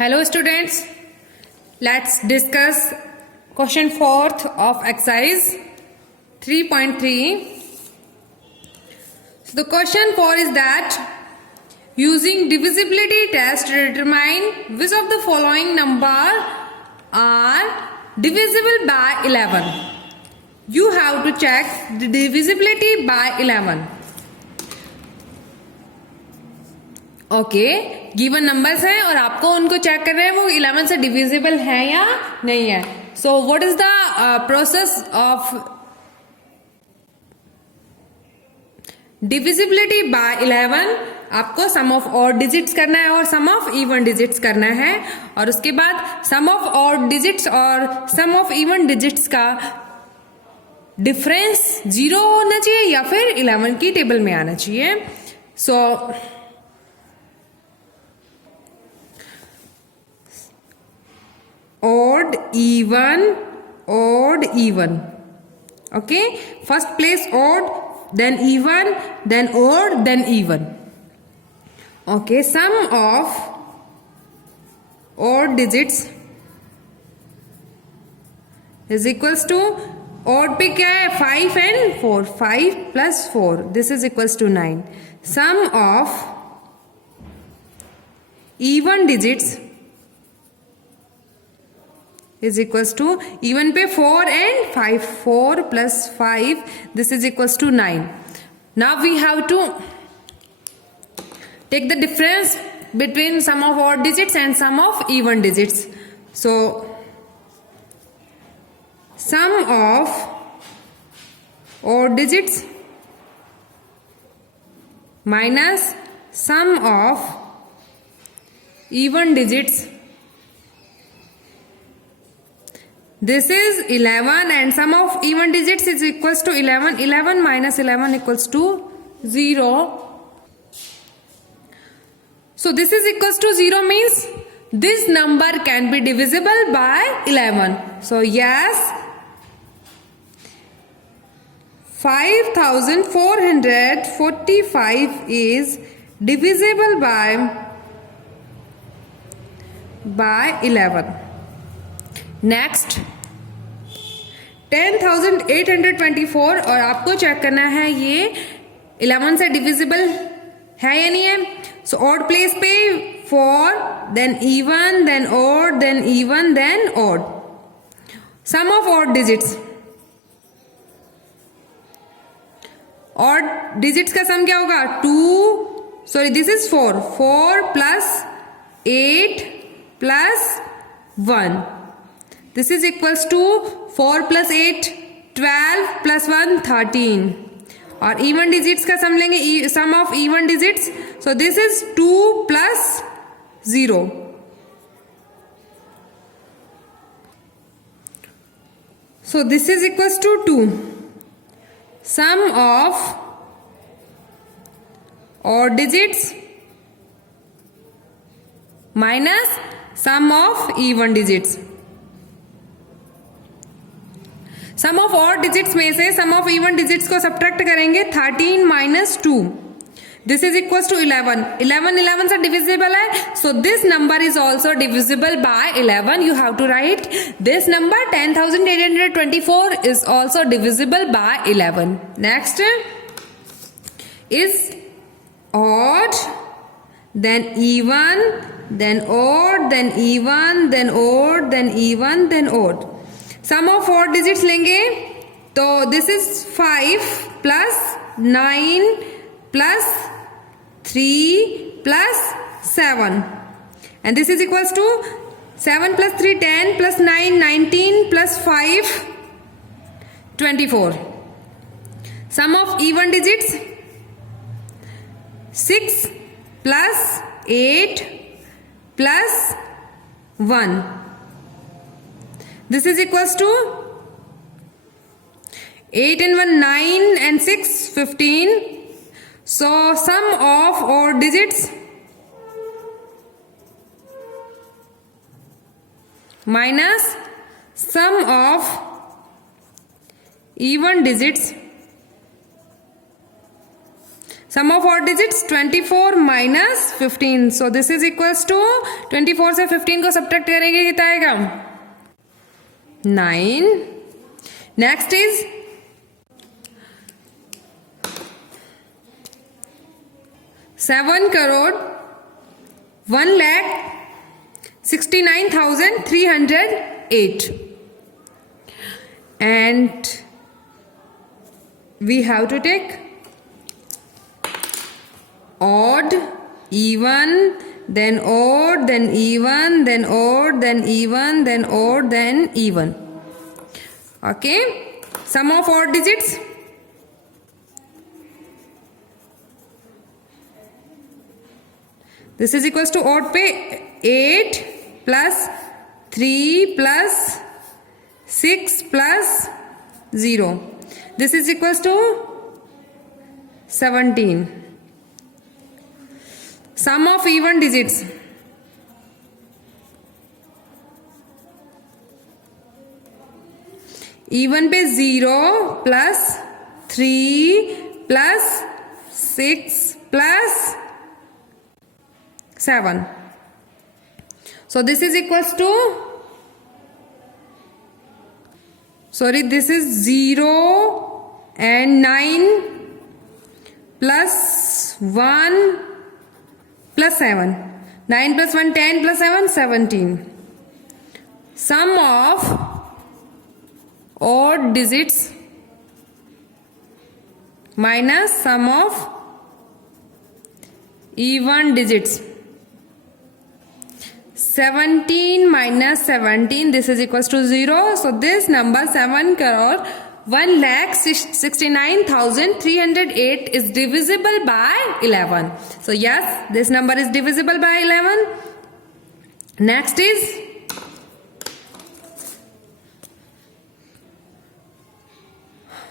Hello students, let's discuss question 4th of exercise 3.3. So the question 4 is that using divisibility test determine which of the following number are divisible by 11. You have to check the divisibility by 11. Okay given numbers हैं और आपको उनको check कर रहे हैं वो 11 से divisible है या नहीं है. So what is the process of divisibility bye 11. आपको सम ऑफ ऑड डिजिट्स करना है और सम ऑफ इवन डिजिट्स करना है और उसके बाद सम ऑफ ऑड डिजिट्स और सम ऑफ इवन डिजिट्स का डिफरेंस 0 होना चाहिए या फिर 11 की टेबल में आना चाहिए. सो odd even. Okay, first place odd, then even, then odd, then even. Okay, sum of odd digits is equals to odd पे क्या है 5 and 4. 5 plus 4, this is equals to 9. Sum of even digits is equals to even पे 4 and 5. 4 plus 5, this is equals to 9. Now we have to take the difference between sum of odd digits and sum of even digits. So sum of odd digits minus sum of even digits, this is 11 and sum of even digits is equals to 11. 11 minus 11 equals to 0. So this is equals to 0 means this number can be divisible by 11. So yes, 5445 is divisible by 11. Next 10,824 और आपको check करना है ये 11 से divisible है या नहीं है. सो ऑड प्लेस पे 4, then even, then odd, then even, then odd. Sum of odd digits, odd digits का सम क्या होगा 2, sorry this is 4. 4 plus 8 plus 1. This is equals to 4 plus 8 12 plus 1 13. और इवन डिजिट्स का sum लेंगे, sum of even digits. So this is 2 plus 0. So this is equals to 2. Sum of odd digits minus sum of even digits. Sum of odd digits में से sum of even digits को subtract करेंगे. 13 minus 2, this is equal to 11. 11 से divisible है, so this number is also divisible by 11. You have to write this number 10,824 is also divisible by 11. Next is odd, then even, then odd, then even, then odd, then even, then odd. Sum of odd digits लेंगे तो this is 5 plus 9 plus 3 plus 7 and this is equals to 7 plus 3 10 plus 9 19 plus 5 24. Sum of even digits 6 plus 8 plus 1. This is equals to 8 and 1 9 and 6 15. So sum of odd digits minus sum of even digits. Sum of odd digits 24 minus 15. So this is equals to 24 से 15 को subtract करेंगे कितना आएगा 9. Next is 7,1,69,308 and we have to take odd, even, then odd, then even, then odd, then even, then odd, then even. Okay, sum of odd digits. This is equals to odd पे 8 plus 3 plus 6 plus 0. This is equals to 17. Sum of even digits. Even पे 0 plus 3 plus 6 plus 7. So this is equals to, sorry, this is 0 and 9 plus 1 plus 7. 9 plus 1, 10 plus 7, 17. Sum of odd digits minus sum of even digits. 17 minus 17, this is equals to 0. So this number 7 crore 1,69,308 is divisible by 11. So yes, this number is divisible by 11. Next is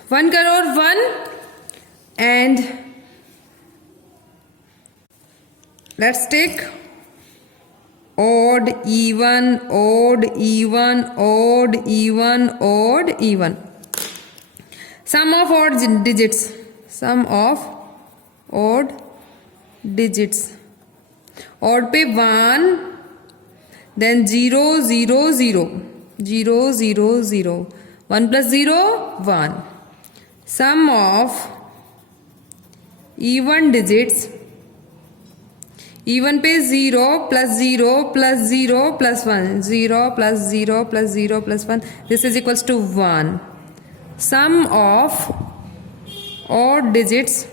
one crore 1 and let's take odd, even, odd, even, odd, even, odd, even. Sum of odd digits. Sum of odd digits. Odd पे 1, then 0, 0, 0, 0, 0, 0. 1 plus 0, 1. Sum of even digits. Even पे 0 plus 0 plus 0 plus 1. 0 plus 0 plus 0 plus 1. This is equals to 1. Sum of odd digits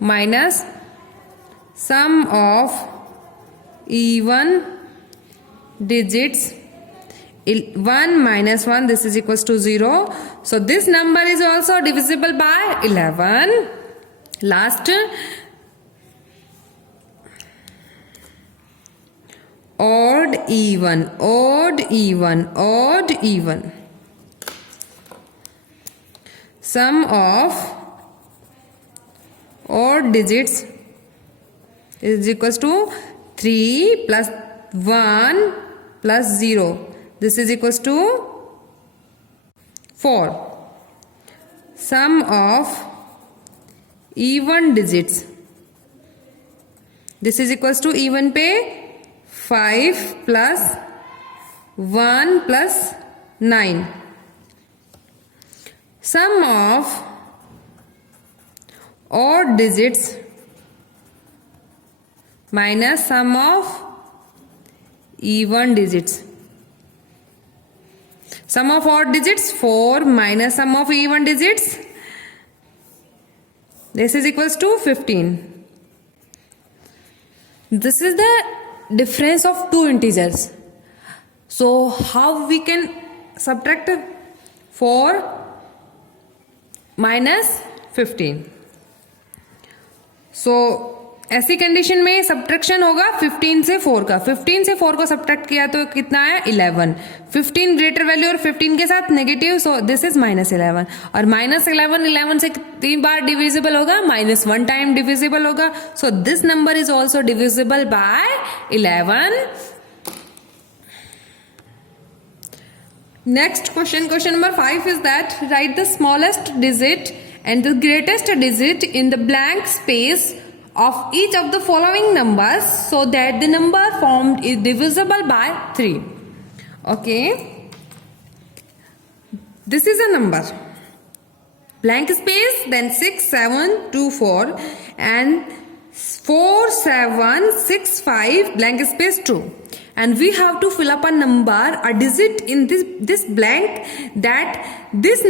minus sum of even digits. 1 minus 1, this is equals to 0. So this number is also divisible by 11. Last, odd, even, odd, even, odd, even. Sum of odd digits is equals to 3 plus 1 plus 0. This is equals to 4. Sum of even digits. This is equals to even पे 5 plus 1 plus 9. Sum of odd digits minus sum of even digits. Sum of odd digits 4 minus sum of even digits. This is equals to 15. This is the difference of two integers. So how we can subtract 4 minus 15? So ऐसी condition में subtraction होगा 15 से 4 का. 15 से 4 को subtract किया तो कितना है 11. 15 ग्रेटर वैल्यू और 15 के साथ नेगेटिव, सो दिस इज -11. और -11 11 से कितनी बार डिविजिबल होगा? -1 टाइम डिविजिबल होगा. So this number is also divisible by 11. Next question, question number 5 is that right the smallest digit and the greatest digit in the blank space of each of the following numbers so that the number formed is divisible by 3. Okay, this is a number, blank space, then 6 7 2 4 and 4 7 6 5 blank space 2, and we have to fill up a number, a digit in this blank, that this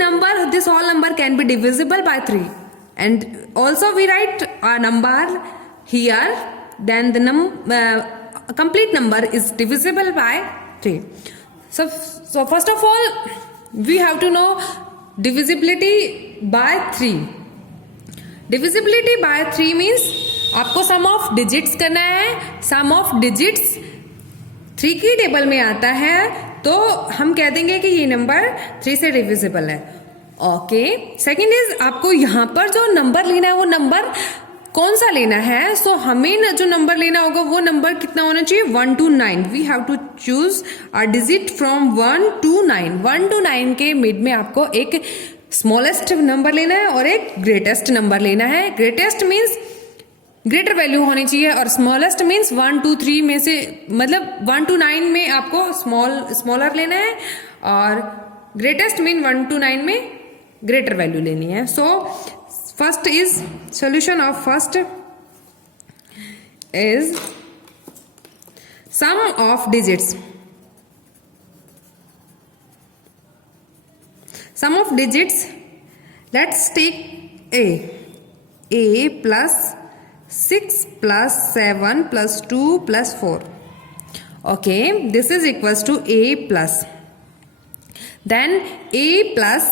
whole number can be divisible by 3, and also we write a number here, then the complete number is divisible by 3. So first of all we have to know divisibility by 3. Divisibility by 3 means आपको सम of digits करना है. सम of digits 3 की table में आता है तो हम कह देंगे कि ये नंबर 3 से डिविजिबल है. ओके, सेकंड इज आपको यहाँ पर जो नंबर लेना है वो नंबर कौन सा लेना है. सो हमें जो नंबर लेना होगा वो नंबर कितना होना चाहिए, 1 to 9. We have to choose a digit from 1 to 9. 1 to 9 के मिड में आपको एक स्मॉलेस्ट नंबर लेना है और एक ग्रेटेस्ट नंबर लेना है. ग्रेटेस्ट मीन्स ग्रेटर वैल्यू होनी चाहिए और स्मॉलेस्ट मीन्स 1 2 3 में से, मतलब 1 to 9 में आपको स्मॉलर लेना है और ग्रेटेस्ट मीन 1 to 9 में ग्रेटर वैल्यू लेनी है. So first is solution of first is sum of digits. Sum of digits, let's take a plus 6 plus 7 plus 2 plus 4. Okay, this is equals to a plus, then a plus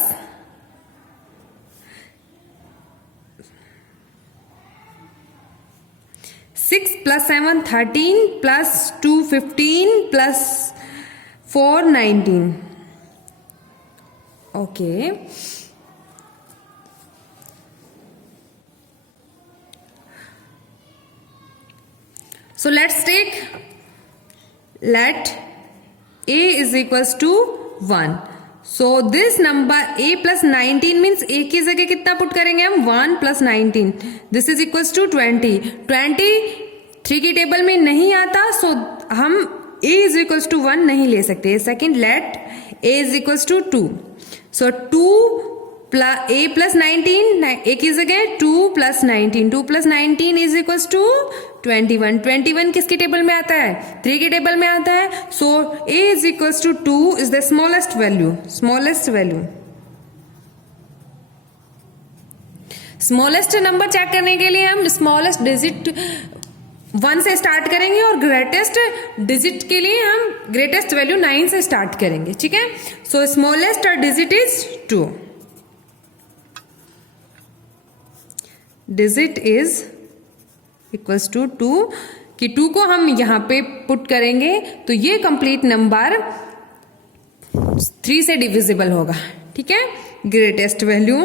6 plus 7 13 plus 2 15 plus 4 19. Okay, so let a is equals to 1. So this number a plus 19 means a की जगह कितना put करेंगे हम, 1 plus 19. This is equals to 20. 20 3 की table में नहीं आता, so हम a is equals to 1 नहीं ले सकते. Second, let a is equals to 2. So 2 plus a plus 19, a की जगह 2 plus 19. 2 plus 19 is equals to 21. 21 किसकी टेबल में आता है, 3 की टेबल में आता है. So a is equals to 2 is the smallest value. Smallest number check करने के लिए हम स्मॉलेस्ट डिजिट 1 से स्टार्ट करेंगे और ग्रेटेस्ट डिजिट के लिए हम ग्रेटेस्ट वैल्यू 9 से स्टार्ट करेंगे. ठीक है, so smallest digit is 2. Digit is equals to 2 कि 2 को हम यहां पे पुट करेंगे तो ये कंप्लीट नंबर 3 से डिविजिबल होगा. ठीक है, ग्रेटेस्ट वैल्यू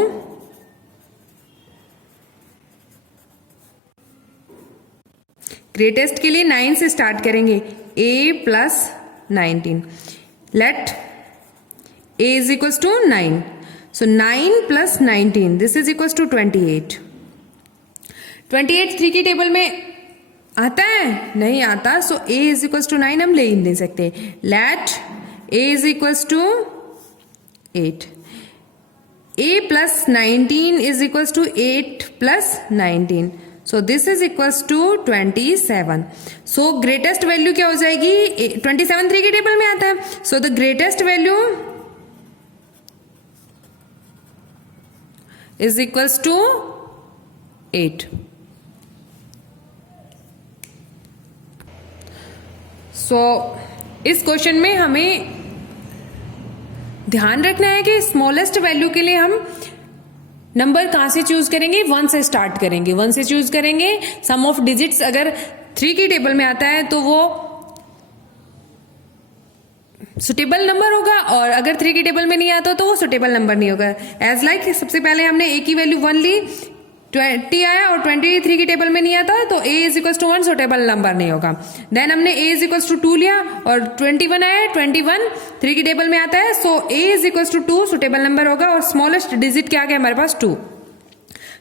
ग्रेटेस्ट के लिए 9 से स्टार्ट करेंगे, a plus 19. Let a is equals to 9. So 9 plus 19, this is equals to 28. 28 3 की टेबल में आता है, नहीं आता. सो a is equals to 9 हम ले ही नहीं सकते. Let a is equals to 8. a plus 19 is equals to 8 plus 19. So this is equals to 27. So greatest value क्या हो जाएगी, 27 3 की टेबल में आता है. So the greatest value is equals to 8. सो इस क्वेश्चन में हमें ध्यान रखना है कि स्मॉलेस्ट वैल्यू के लिए हम नंबर कहां से चूज करेंगे, 1 से स्टार्ट करेंगे. 1 से चूज करेंगे. सम ऑफ डिजिट्स अगर 3 की टेबल में आता है तो वो सुटेबल नंबर होगा और अगर 3 की टेबल में नहीं आता तो वो सुटेबल नंबर नहीं होगा. एज लाइक सबसे पहले हमने a की वैल्यू 1 ली, 20 आया और 23 की टेबल में नहीं आता तो a is equal to 1 suitable number नहीं होगा. देन हमने a इज इक्वल टू 2 लिया और 21 आया, 21 3 की टेबल में आता है, so a is equal to 2 suitable number होगा और स्मॉलेस्ट डिजिट क्या आ गया हमारे पास 2.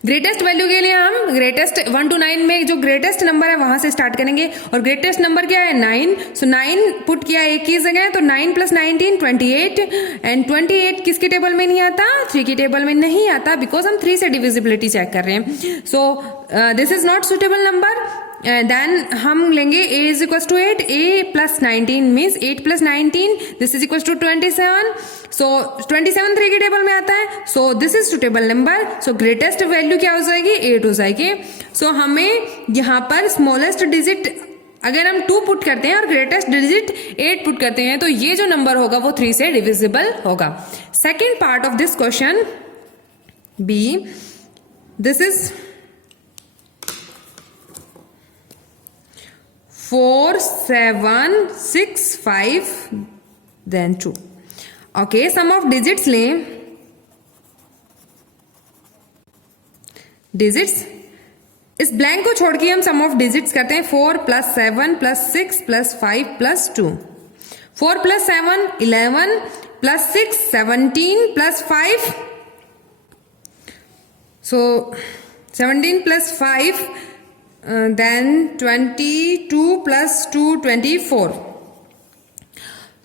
ग्रेटेस्ट वैल्यू के लिए हम ग्रेटेस्ट 1 to 9 में जो ग्रेटेस्ट नंबर है वहां से स्टार्ट करेंगे और ग्रेटेस्ट नंबर क्या है 9. सो 9 पुट किया एक की जगह तो 9 + 19 28 एंड 28 किसके टेबल में नहीं आता 3 की टेबल में नहीं आता बिकॉज हम 3 से डिविजिबिलिटी चेक कर रहे हैं. So this is not suitable number. Then हम लेंगे a is equals to 8. a plus 19 means 8 plus 19 this is equals to 27. so 27 3 के टेबल में आता है. so this is suitable number. so greatest value क्या हो जाएगी 8 हो जाएगी. so हमें यहाँ पर स्मॉलेस्ट डिजिट अगर हम 2 पुट करते हैं और ग्रेटेस्ट डिजिट 8 पुट करते हैं तो ये जो नंबर होगा वो 3 से डिविजिबल होगा. Second part of this question B. This is 4 7 6 5 then 2. okay sum of digits लें. डिजिट्स इस ब्लैंक को छोड़ के हम सम ऑफ डिजिट्स करते हैं. 4 + 7 + 6 + 5 + 2. 4 + 7 11 + 6 17 + 5. so 17 + 5 then 22 + 2 24.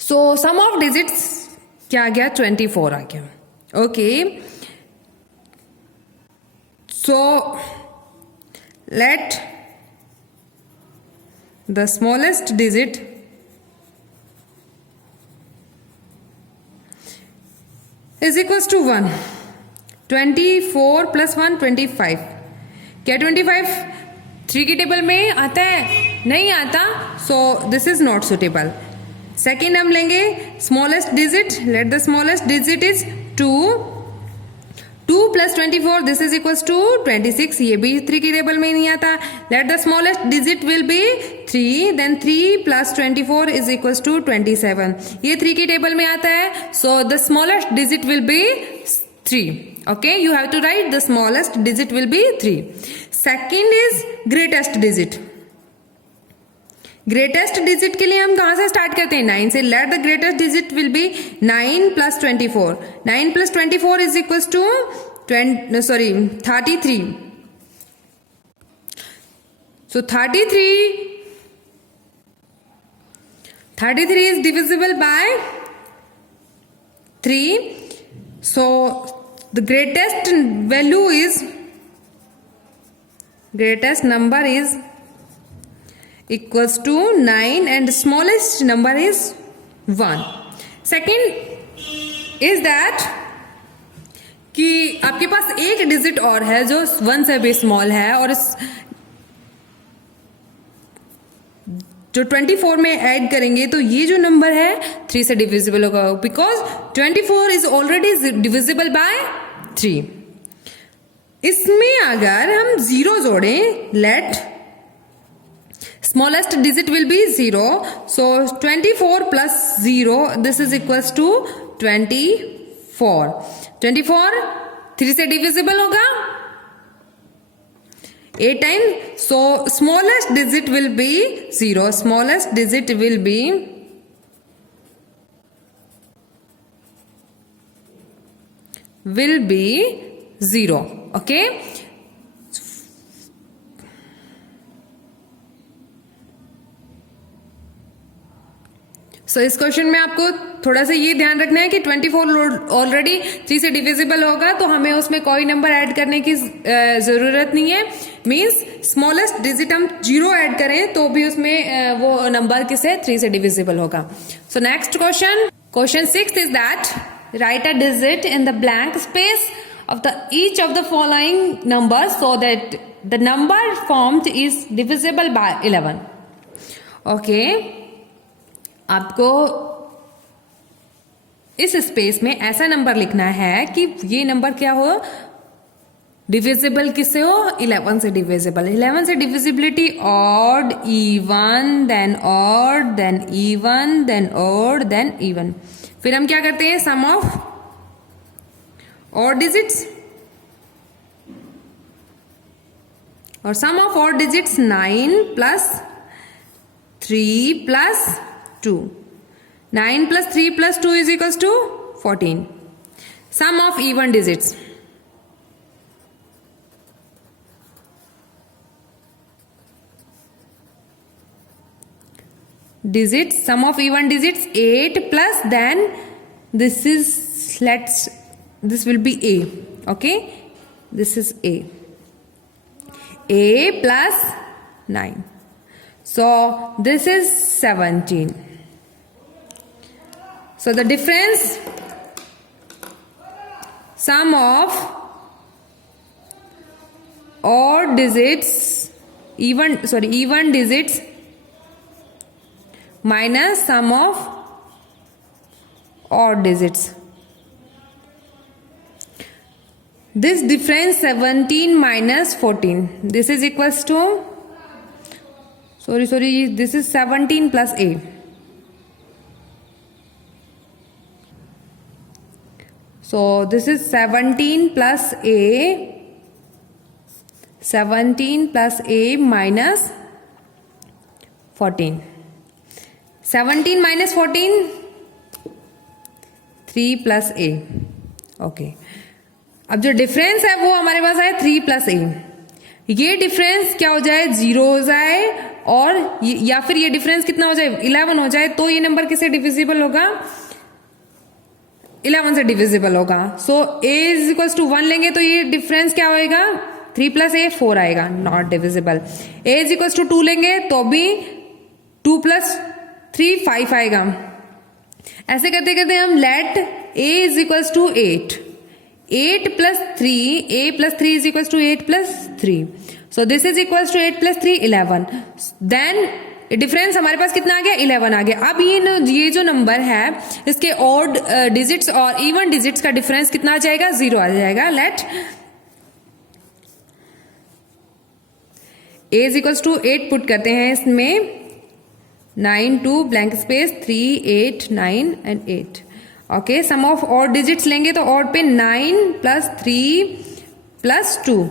so sum of digits क्या आ गया 24 आ गया. Okay so let the smallest digit is equals to 1. 24 + 1 25. क्या 25 3 की टेबल में आता है नहीं आता. So this is not suitable. Second हम लेंगे smallest digit. Let the smallest digit is 2. 2 + 24 this is equals to 26. ये भी 3 की टेबल में नहीं आता. Let the smallest digit will be 3. Then 3 + 24 is equals to 27. ये 3 की टेबल में आता है. So the smallest digit will be 3. okay you have to write the smallest digit will be 3. second is greatest digit. Greatest digit के लिए हम कहां से स्टार्ट करते हैं 9 से. Let the greatest digit will be 9 + 24. 9 + 24 is equals to 33. so 33 is divisible by 3. so the greatest number is equals to 9 and smallest number is 1. second is that कि आपके पास एक डिजिट और है जो 1 से भी स्मॉल है और इस जो 24 में ऐड करेंगे तो ये जो नंबर है 3 से डिविजिबल होगा because 24 is already divisible by 3. इसमें अगर हम 0 जोड़ें let smallest digit will be 0. So 24 + 0 this is equals to 24. 24 3 से डिविजिबल होगा 8 times. so smallest digit will be 0. smallest digit will be 0. okay सो इस क्वेश्चन में आपको थोड़ा सा ये ध्यान रखना है कि 24 ऑलरेडी 3 से डिविजिबल होगा तो हमें उसमें कोई नंबर ऐड करने की जरूरत नहीं है. मींस स्मॉलेस्ट डिजिट हम 0 ऐड करें तो भी उसमें वो नंबर किसे 3 से डिविजिबल होगा. So next question 6 is that right a digit in the blank space of each of the following numbers so that the number formed is divisible by 11. okay आपको इस स्पेस में ऐसा नंबर लिखना है कि ये नंबर क्या हो डिविजिबल किससे हो 11 से डिविजिबल. 11 से divisibility odd even then odd then even then odd then even. फिर हम क्या करते हैं सम ऑफ ऑड डिजिट्स और सम of odd digits 9 + 3 + 2. 9 + 3 + 2 is equals to 14. Sum of even digits. digits, sum of even digits 8 plus, then this is, this will be A, okay, this is A plus 9, so this is 17. So the difference, sum of odd digits, even digits minus sum of odd digits. This difference 17 minus 14. This is equals to, this is 17 plus A. So this is 17 plus A. 17 plus A minus 14. 17 minus 14, 3 plus A. Okay, अब जो difference है वो हमारे पास आए 3 plus ए. ये difference क्या हो जाए, 0 हो जाए, और या फिर ये डिफरेंस कितना हो जाए, 11 हो जाए. तो ये नंबर किससे डिविजिबल होगा, 11 से डिविजिबल होगा. सो a इज इक्वल टू 1 लेंगे तो ये डिफरेंस क्या होएगा, 3 प्लस ए 4 आएगा, not divisible. a is equal to 2 लेंगे तो भी 2 प्लस 3 5 आएगा. ऐसे करते करते हम let a is equal to 8. 8 plus 3, a plus 3 is equals to 8 plus 3. So this is equals to 8 plus 3, 11. Then difference हमारे पास कितना आ गया, 11 आ गया. अब ये जो नंबर है इसके ऑड डिजिट्स और इवन डिजिट्स का डिफरेंस कितना आ जाएगा, 0 आ जाएगा. Let a is equals to 8 put करते हैं इसमें, 9 2 blank space 3 8 9 and 8. Okay, sum of odd digits लेंगे तो ऑड पे 9 plus 3 plus 2,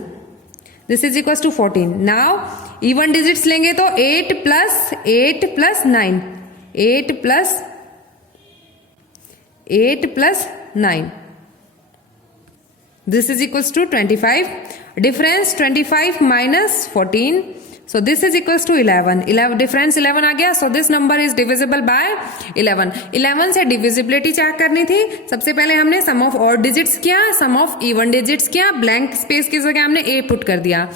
this is equal to 14. Now even digits लेंगे तो 8 plus 9, 8 plus 9, this is equal to 25. Difference 25 minus 14, so this is equals to 11. Difference 11 आ गया. so this number is divisible by 11. 11 से divisibility check करनी थी. सबसे पहले हमने सम ऑफ ऑड डिजिट्स किया, सम ऑफ इवन डिजिट्स किया, ब्लैंक स्पेस की जगह हमने a पुट कर दिया.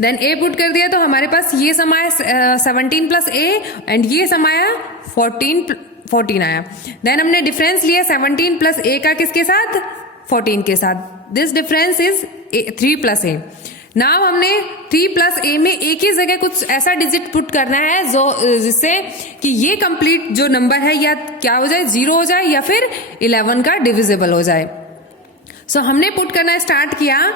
देन a पुट कर दिया तो हमारे पास ये सम आया 17 प्लस a एंड ये सम आया 14 आया. देन हमने डिफरेंस लिया 17 प्लस a का किसके साथ, 14 के साथ. This difference is 3 plus a. Now हमने 3 प्लस ए में एक ही जगह कुछ ऐसा डिजिट पुट करना है जो जिससे कि ये कंप्लीट जो नंबर है या क्या हो जाए, 0 हो जाए या फिर 11 का डिविजिबल हो जाए. सो हमने पुट करना स्टार्ट किया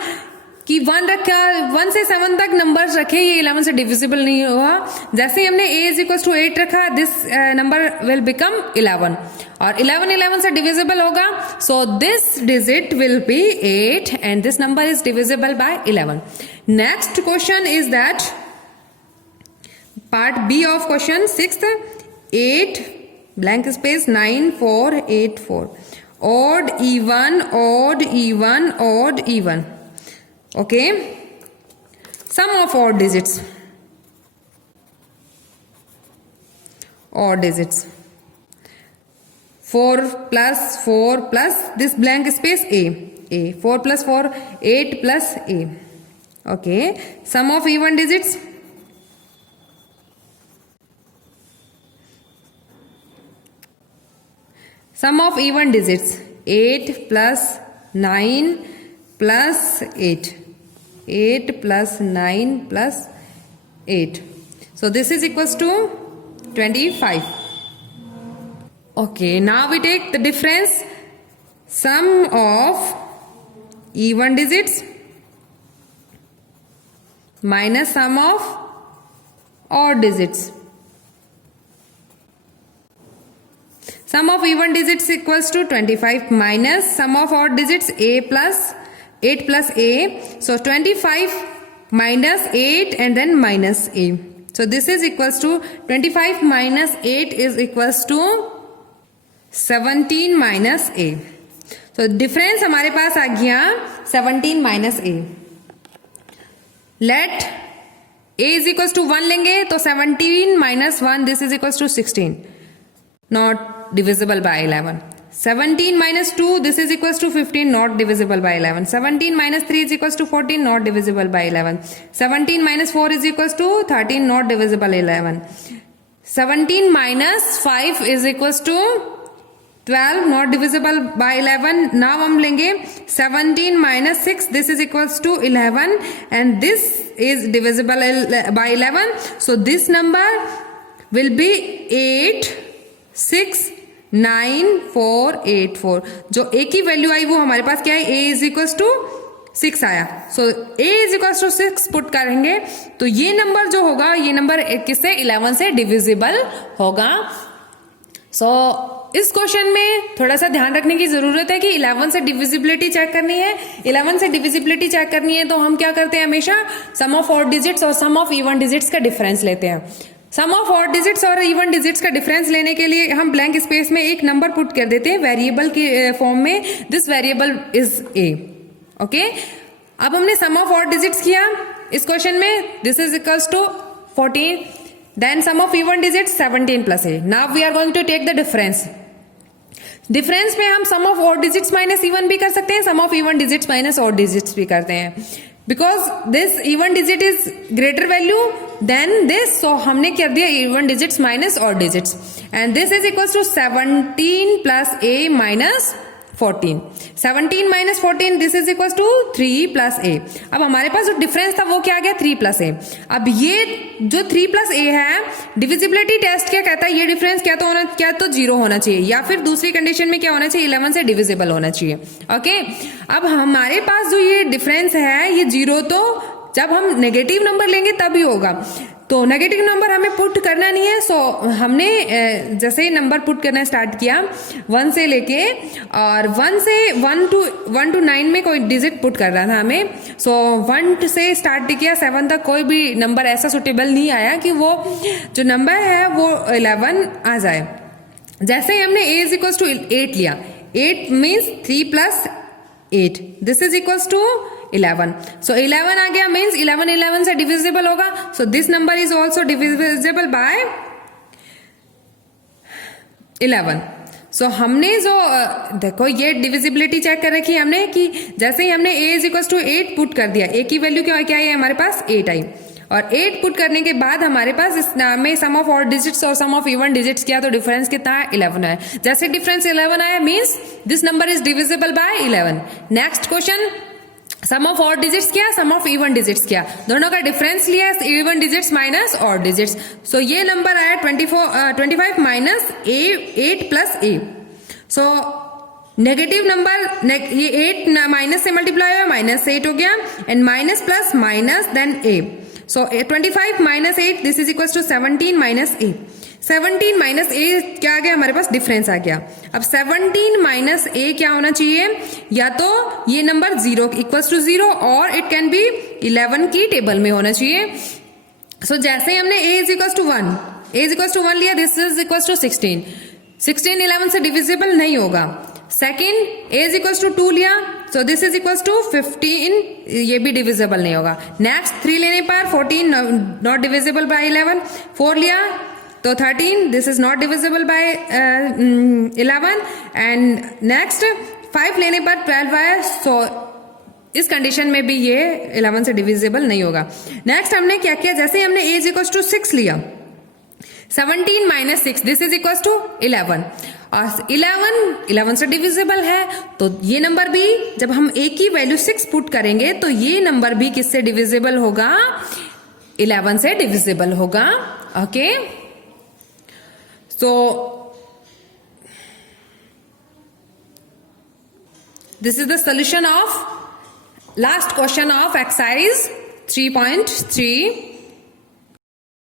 कि 1 रखा, 1 से 7 तक नंबर्स रखे, ये 11 से डिविजिबल नहीं हुआ. जैसे ही हमने a इज इक्वल टू 8 रखा, दिस नंबर विल बिकम 11 और 11 से डिविजिबल होगा. So this digit will be 8 and this number is divisible by 11. Next question is that part B of question 6th. 8 blank space 9 4 8 4. odd even, odd even, odd even. Okay, sum of odd digits, odd digits, 4 plus this blank space a, 4 plus 4 8 plus a. Okay, sum of even digits, sum of even digits 8 plus 9 plus 8, 8 plus 9 plus 8. So this is equals to 25. Okay, now we take the difference, sum of even digits minus sum of odd digits. Sum of even digits equals to 25 minus sum of odd digits a plus 8 plus a. So 25 minus 8 and then minus a. So this is equals to 25 minus 8 is equals to 17 minus a. So difference हमारे पास आ गया 17 minus a. Let a is equal to 1 लेंगे तो 17 minus 1 this is equal to 16, not divisible by 11. 17 minus 2 this is equals to 15, not divisible by 11. 17 minus 3 is equals to 14, not divisible by 11. 17 minus 4 is equals to 13, not divisible by 11. 17 minus 5 is equals to 12, not divisible by 11. Now हम लेंगे 17 minus 6 this is equals to 11 and this is divisible by 11. So this number will be 8, 6, 9, 4, 8, 4. जो a की value आई वो हमारे पास क्या है, a is equal to 6 आया. So a is equal to 6 put करेंगे तो ये नंबर जो होगा ये नंबर किससे 11 से डिविजिबल होगा. सो इस क्वेश्चन में थोड़ा सा ध्यान रखने की जरूरत है कि 11 से डिविजिबिलिटी चेक करनी है. 11 से डिविजिबिलिटी चेक करनी है तो हम क्या करते हैं, हमेशा सम ऑफ ऑड डिजिट्स और सम ऑफ इवन डिजिट्स का डिफरेंस लेते हैं. सम ऑफ ऑड डिजिट्स और इवन डिजिट्स का डिफरेंस लेने के लिए हम ब्लैंक स्पेस में एक नंबर पुट कर देते हैं वेरिएबल के फॉर्म में. This variable is a. Okay, अब हमने सम ऑफ ऑड डिजिट्स किया इस क्वेश्चन में, this is equals to 14. Then sum of even digits 17 plus a. Now we are going to take the difference. Difference में हम sum of odd digits minus even भी कर सकते हैं, sum of even digits minus odd digits भी करते हैं. Because this even digit is greater value than this, so हमने कर दिया even digits minus odd digits and this is equal to 17 plus a minus 14. 17 minus 14 this is equal to 3 plus a. अब हमारे पास जो difference था वो क्या आ गया, 3 प्लस a. अब ये जो 3 प्लस a है, डिविजिबिलिटी टेस्ट क्या कहता है, ये डिफरेंस क्या तो 0 होना चाहिए या फिर दूसरी कंडीशन में क्या होना चाहिए, 11 से डिविजिबल होना चाहिए. ओके, अब हमारे पास जो ये डिफरेंस है ये 0 तो जब हम नेगेटिव नंबर लेंगे तभी होगा. तो नेगेटिव नंबर हमें पुट करना नहीं है. सो हमने जैसे ही नंबर पुट करना स्टार्ट किया 1 से लेके और 1 से 1 to 9 में कोई डिजिट पुट कर रहा था हमें. सो 1 से स्टार्ट किया 7 तक कोई भी नंबर ऐसा सुटेबल नहीं आया कि वो जो नंबर है वो 11 आ जाए. जैसे ही हमने a इज इक्वल टू 8 लिया, 8 means 3 plus 8 this is equal to 11. So 11 आ गया मीन्स 11 से डिविजिबल होगा. So this number is also divisible by 11. So हमने जो देखो ये डिविजिबिलिटी चेक कर रखी है हमने कि जैसे ही हमने a is equal to 8 put कर दिया, a की वैल्यू क्या है हमारे पास 8 आई और 8 पुट करने के बाद हमारे पास इस में सम ऑफ ऑड डिजिट्स और सम ऑफ इवन डिजिट्स किया तो डिफरेंस कितना है 11 है. जैसे डिफरेंस 11 आया means this number is divisible by 11. Next question, sum of odd digits किया, सम ऑफ इवन डिजिट्स किया, दोनों का डिफरेंस लिया even digits minus odd digits. So ये नंबर आया 25 minus 8 plus a. So negative number ये 8 minus से multiply हुआ माइनस 8 हो गया and minus plus minus then a. So 25 minus 8 this is equal to 17 minus a. 17 minus a क्या आ गया हमारे पास, डिफरेंस आ गया. अब 17 माइनस a क्या होना चाहिए, या तो ये नंबर 0 इक्वल टू 0 और इट कैन बी 11 की टेबल में होना चाहिए. सो जैसे हमने a इज इक्वल टू 1 लिया, दिस इज इक्वल टू 16. 16 11 से डिविजिबल नहीं होगा. Second a is equal to 2 लिया, so this is equal to 15, ये भी डिविजिबल नहीं होगा. नेक्स्ट 3 लेने पर 14 नॉट डिविजिबल बाय 11. 4 लिया तो 13 this is not divisible by 11 and next 5 लेने पर 12 आया. सो इस कंडीशन में भी ये 11 से डिविजिबल नहीं होगा. नेक्स्ट हमने क्या किया, जैसे हमने a इज इक्वल टू 6 लिया, 17 minus 6 this is equal to 11 और 11 से डिविजिबल है. तो ये नंबर भी जब हम a की वैल्यू 6 पुट करेंगे तो ये नंबर भी किससे डिविजिबल होगा, 11 से डिविजिबल होगा. Okay, so this is the solution of last question of exercise 3.3.